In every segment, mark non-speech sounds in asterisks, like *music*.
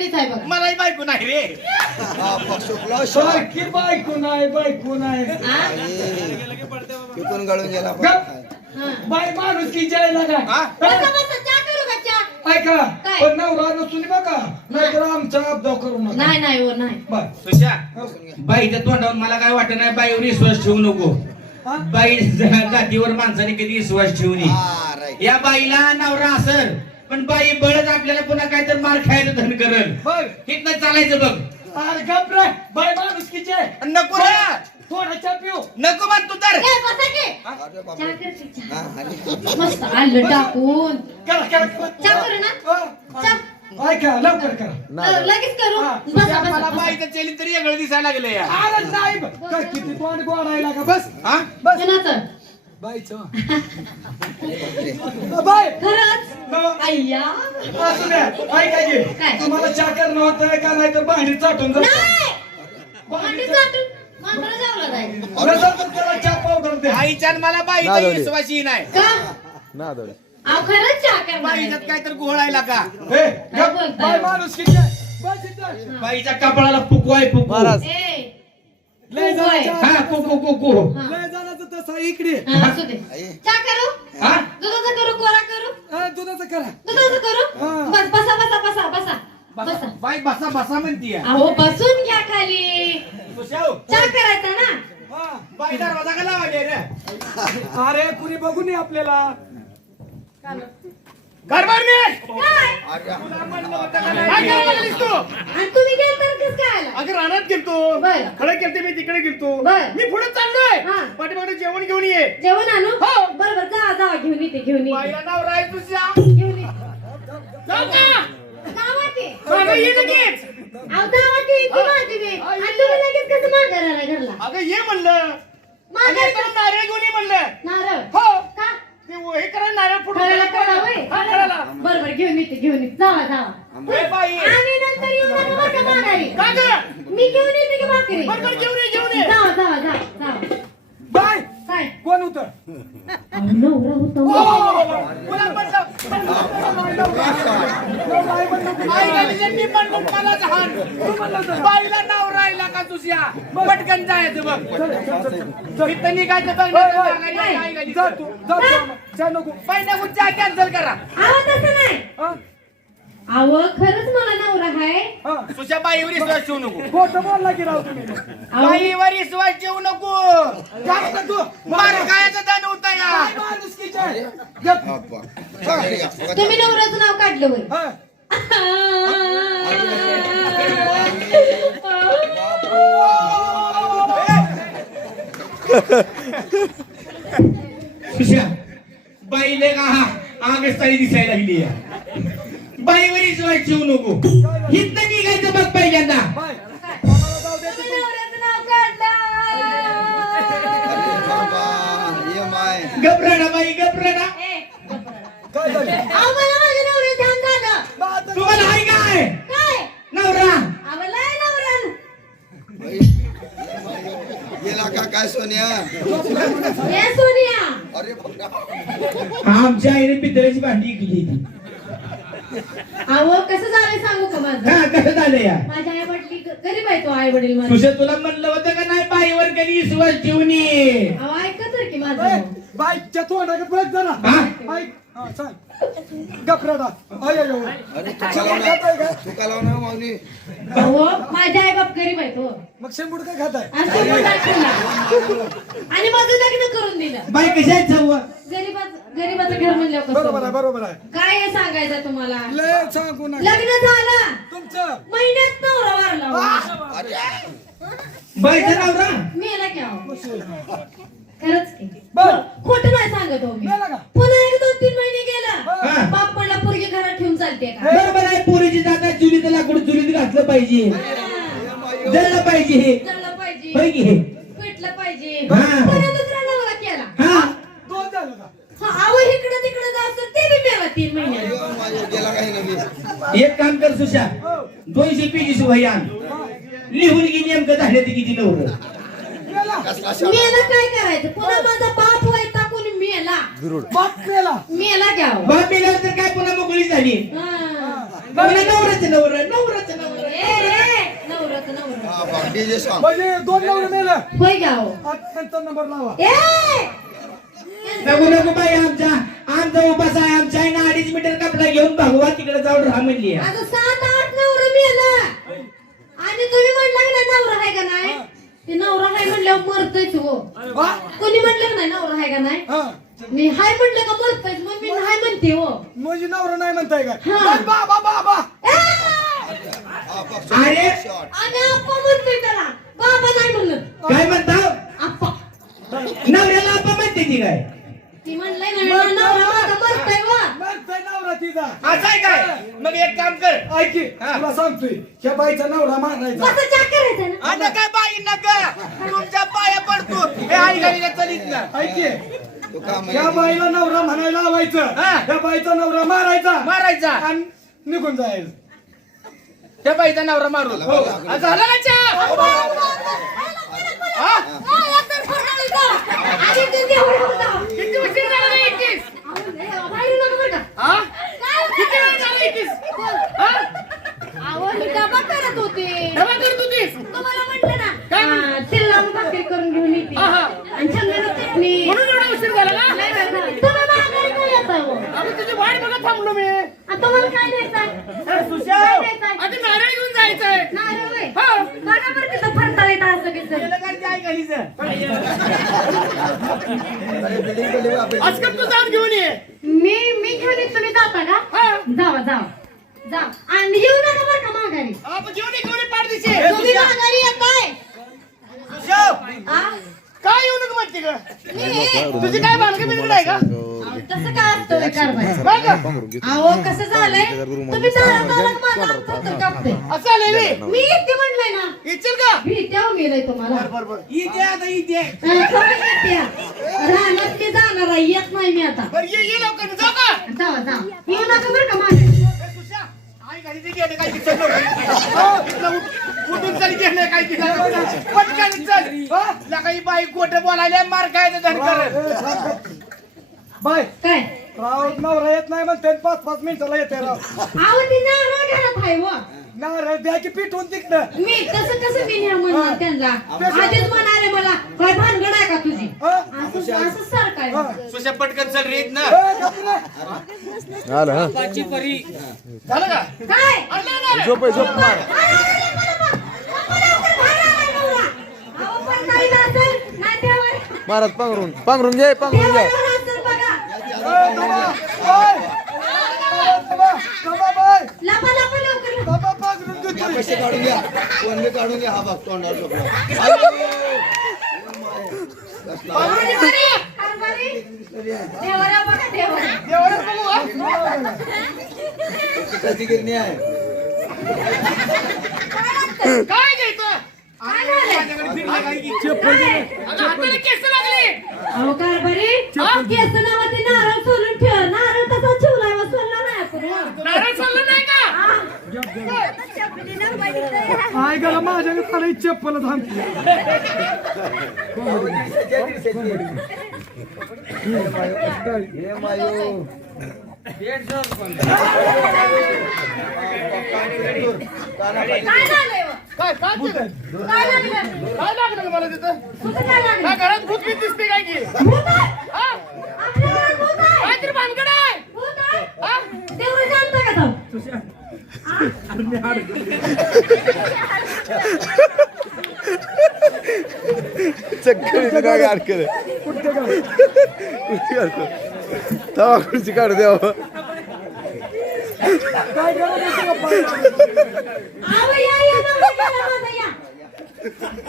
एवढीच आहे बघा मलाही बायको नाही रे शुक्ला. सारखी बायको नाही बायको नाही हा? तिथून गळून गेला गप. हा. बाय माणूस की जायला का हा? बसा बसा चहा करू का चहा ऐका काय? पण नवरा नसून बघा नाहीतर आमचा अपदाव करू नका नाही नाही हो नाही सुशा बाईच्या तोंडावर मला काय वाटत नाही बाईवर विश्वास ठेवू नको हा? बाई जातीवर माणसाने कधी विश्वास ठेवू नये हा. या बाईला नवरा असल पण बाई बळच आपल्याला पुन्हा काहीतरी मार खायचं धन करल बर कितनं चालायचं बघ. अरे गप रे बाय माणूस की जाय नको रे. थोडा चा पिऊ. नको म्हण तू तर. ए, बसा की. अरे बापा. चहा कर की चहा. हा, आणि- मस्त आलं टाकून. करा करा करा. चहा करू ना. हा, चहा. हा. ऐका लवकर करा. अ, लगेच करू. हा. बसा मला बसा. बाईचं चेली तरी वेगळं दिसायला लागलं या. अरे नाही ब- काय किती तोंड गोडायला का? बस. हा? बस. कुणाचं? बायचं *laughs* बाय खरंच? अय्या असू द्या ऐका की काय? तुम्हाला चहा करणं होतं का नाही तर भांडी चाटून जात नाही! भांडी चाटून मांजरा जावला जाईल त्याला चहा पावडर द्या आईच्या मला बाईचा नादवली. विश्वासही नाही. का? ना अहो खरंच चहा करणार बाईच्यात आहे. काय तर घोळायला का? हे, काय गप, बोलताय? बाय माणूस किती आहे? बस इथं. बाईच्या कपाळाला महाराज. ए लय हा कुकू कुकू हा. लय जणांचं तसं आहे इकडे. हा, असू दे. आई. चहा करू? हा? दुधाचं करू कोरा करू? हा, दुधाचं करा. दुधाचं करू? हा. बस बसा बसा बसा बसा. बसा. बसा. बाई बसा बसा म्हणतीय. अहो बसून घ्या खाली. चहा करायचा ना? हा. बाई दरवाजा का लावायला रे? अरे कुणी बघू नये आपल्याला. काय तुम्ही अगं रानात गेलतो. बरं. खडे गेलते मी तिकडे गेलतो. बरं. मी पुढे चाललोय. हा. पाठीमागे जेवण घेऊन ये. जेवण आणू? हो. बरोबर जा जा घेऊन येते घेऊन येते. बाईला नाव राय तुझ्या घेऊन ये. जाऊ का? गावात ये. मागं ये लगेच. अहो गावात ये ती माझी बी. आणि तुम्ही लगेच कसं माघाराला घरला? अगं ये म्हणलं. आणि माघार येताना नारळ घेऊन ये म्हणलं. नारळ? हो. ते हे करा नारळ करायला होय हा. बरोबर घेऊन येते घेऊन येते जावा जावा ए, बाई आणि नंतर येऊ नका बरं का माघारी का गं? मी घेऊन येते की भाकरी घेऊन ये घेऊन ये जावा जावा जावा जावा बाय काय कोण होतं अहो, नवरा होता हो, हो. तुला म्हणलं आई गेली मी पण मग मला जहान बाईला नाव राहिला का तुझ्या पटकन जायचं बघ. इथं निघायचं बघ होय, होय. नाही. जा तू जा तू. जा नको. पहिल्या गुच्चा कॅन्सल करा. अहो तसं नाही. हा? अहो खरंच मला नवरा आहे हा. तुझ्या बाईवर विश्वास ठेवू नको. खोटं बोलला की राव तुम्ही. बाईवर विश्वास ठेवू नको. काय का तू. मार खायचं दान होता या. बाय माणूस की जाय आहे. तुम्ही नवऱ्याचं नाव काढलं होय बाईले का हा आगच ताई दिसायला लागली आहे. बाईवर विश्वास ठेवू नको इथं निघायचं बघ पहिल्यांदा. घबराडा बाई घबराडा सोन्या. अरे. आमच्या आईने पितळेची भांडी केली ती अहो कसं झालंय सांगू का माझं? हा कसं झालं या? माझ्या आई वडील गरीब आहे तो आई वडील माझे. तुझं तुला म्हणलं होतं का नाही बाईवर कधी विश्वास ठेवून ये अहो ऐकत तर की माझं? बाईच्या तोंडाकडे बघ जरा. हा? बाई, हा, सांग. गपराडा अय, अय, अय. अरे तू का? लावणार तू का लावणार माऊली? अहो माझ्या आई बाप गरीब आहे तो मग शेंबूड काय खाताय? आणि तो पण दाखवला. आणि माझं लग्न करून दिलं. बाई कशा आहेत सव्वा गरीबाचं गरीबाचं घर म्हणलं बरोबर आहे कसं बरोबर आहे. काय हे सांगायचं तुम्हाला? लय सांगू नका. लग्न झालं. तुमचं? महिन्यात नवरा वारला अरे बाईचा नवरा? मेला की अहो. खरंच की. बर. खोटं नाही सांगत हो मी. मेला का? पुन्हा एक दोन तीन महिने गेला. हा. बाप म्हणला पोरगी घरात ठेवून चालते का? बरोबर आहे पोरीची जाता चुलीत लाकूड चुलीत घातलं पाहिजे. हा. जळलं पाहिजे जळलं पाहिजे. होय की हे? पेटलं पाहिजे. हा. पुन्हा दुसरा नवरा केला. हा. दोन झालं का? हा, अहो इकडं तिकडं जायचं ते बी मेला तीन नवी एक काम कर सुशा. हो. दोनशे वही आण. लिहून की नेमकं झाले ते किती नवर. मेला. काय करायचं? पुन्हा माझा बाप व्हायचा कोणी मेला. बाप मेला. मेला घ्यावं. बाप मेल्यावर तर काय पुन्हा मोकळी झाली? हा. मला नवराच नवर नवराच डीजे सॉन्ग म्हणजे दोन नवरे मेलं. होय का हो? आता त्यांचा नंबर लावा. ए! नको नको बाई आमचा. आमचा उपास आहे आमच्या आईनं अडीच मीटर कपडा घेऊन भगवा तिकडे जाऊन राहा म्हणली सात आठ नवरं मेलं. आणि तुम्ही म्हणला नवरा आहे का नाही? ते नवरा आहे म्हणल्यावर मरतच हो? कोणी म्हणलं का नाही नवरा आहे का नाही? हा. मी हाय म्हणलं का मरतच मग मी नाही म्हणते हो. म्हणजे नवरा नाही म्हणताय का? हा. बाबा बाबा ए! अरे आप्पा म्हणतोय त्याला. बाबा नाही म्हणलं. काय म्हणता? आप्पा. नवऱ्याला आपण म्हणते ती काय ती म्हणलंय ना नवरा माझा मरतोय वा म्हणताय नवरा तिचा असं आहे काय? मग एक काम कर. ऐकी तुला सांगतोय ह्या बाईचा नवरा मारायचा कसं चॅक करायचं ना? आता काय बाई नका. तुमच्या पाया पडतो. हे आई घरी चलीत ना. ऐकी तू का ह्या म्हणजे बाईला नवरा म्हणायला लावायचं. हा. ह्या बाईचा नवरा मारायचा. मारायचा. आणि निघून जायचं त्या बाईचा नवरा मारून. हो. आ, झालं का चहा? हा? किती उशीर झाला का? हा? किती वेळ झाला इथेच? हा? अहो, मी डबा करत होते. डबा करत होतीस? तुम्हाला म्हटलं ना, काय हा, तिळलावून भाकरी करून घेऊन येते. हा, हा. आणि शेंगदाणा चटणी. म्हणून एवढा उशीर झाला का नाही, नाही. तुम्ही माघारी काय येता हो? अगं तुझी वाट बघत थांबलो मी आणि तुम्हाला काय द्यायचंय? काय द्यायचंय? आता नारळ घेऊन जायचंय नारळ होय? हा. बघा बरं तिथं फरसाण येतं असं कसं. गेलं का ते आई घरीचं? अरे बिल्डिंग बिल्डिंग आपण आज का तू जाऊन घेऊन ये. मी मी घेऊन येत तुम्ही जाता का? हा. जावा जावा. जा आणि येऊ नका बरं का माघारी. आपण घेऊन ये घेऊन ये पाठदिशी तुम्ही माघारी येताय सुशाव, आ? काय येऊ नको म्हणते ग? मी तुझी काय भानगड बिनगड आहे का? तसं काय असतं कारभार ग? अहो कसं झालंय? तुम्ही दारात दारात माझा थोतं कापते. असं आलंय रे मी येते म्हणलंय ना. इच्छिल का? मी तेव्हा गेलंय तुम्हाला. बरोबर इथे आता इथे. मी जाणार आहे. येत नाही मी आता. बरं ये ये लवकर. जाऊ का जावा जावा. येऊ नका बरं का माघारी ए, सुशा, आई घरी ते गेले काय उठून चल गेले काय तिला पटकन चल. हा? लगा ही बाई खोट बोलायला मार काय धनकर बाय. काय? राव नवरा येत नाही म्हणते पाच पाच मिनिटाला येते राव. ती नारळ घरात आहे व. नारळ द्या की पिठवून तिकडं. मी कसं कसं मी न्या म्हणणार त्यांना? आधीच म्हणाले मला काय भानगड आहे का तुझी? हा? असं असं सारखं. आहे. सुशा पटकन चल रे ना गप्प ना. झालं का? काय? ना? झोप मार. महाराज पांघरून. पांघरून घे पांघरून घ्या पैसे काढून घ्या फोन काढून घ्या हा बघ तोंडावर झोपला गिरणी आहे काय घ्यायचं काय झालंय? माझ्याकडे केस नावाचे नारळ सोलून ठेव. नारळ तसा ठेवलाय, मग सोलला नाही आपण, नारळ नाही का गेला माझ्या मित्राला चप्पल थांबते काय काय काय केलं? काय लागलं? काय लागलं मला तिथं कुठं काय लागलं? काय घरात भूत बीत दिसते काय की भूत आहे? हा? आपल्या घरात भूत आहे? काहीतरी भानगड आहे भूत आहे? हा? तेवढं जाणतं का तो? चक्कर काय अडकल खुर्ची काढतो तवा खुर्ची काढू द्यावं काय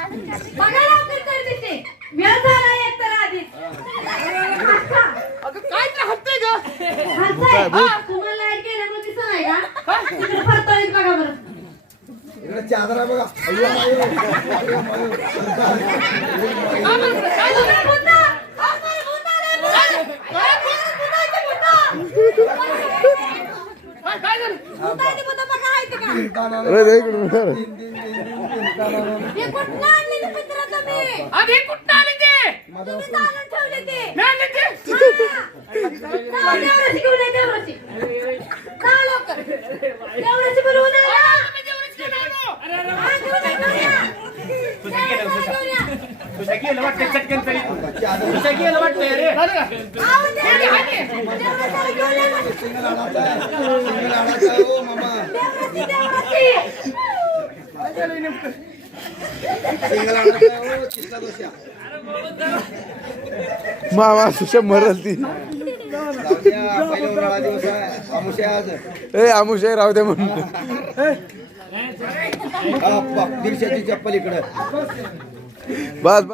बघा लवकर तर तिथे वेळ झाला एक तर आधीच. अच्छा. अगं काय तर हत्ते ग? अच्छा आहे. तुम्हाला लाइट गेल्यामुळे दिसत नाही का तिकडे फरतोय बघा बरं. इकडे चादरा बघा. अय्यो मायो अय्यो मायो अरे भूता! अरे भूता रे भूता! अरे भूताची भूता! काय काय झालं? भूताची भूता बघा आहे ते का? अरे दे इकडून तीन तीन तीन तीन तीन कानावर. हे कुठनं आणलेली मित्र तुम्ही? आधी कुठं आली ते तुम्ही चालून ठेवले ते. मी आणली ते हा. जा, देवराशी घेऊन ये, देवराशी. जा लवकर. देवराशी बोलवून आणा. मी जेवणच केलं आलो. अरे, अरे, हा, घेऊन ये, घेऊन ये. देवराशी घेऊन ये. आहो, देवराशी. देवराशी घेऊन ये ना. सिंगल आणायचा आहे सिंगल आणायचा आहे ओ मामा देवराशी, देवराशी. मामा सुशा मरल ती. ए आमुष राहू दे म्हणून. दीडशेची चप्पल इकडं बस.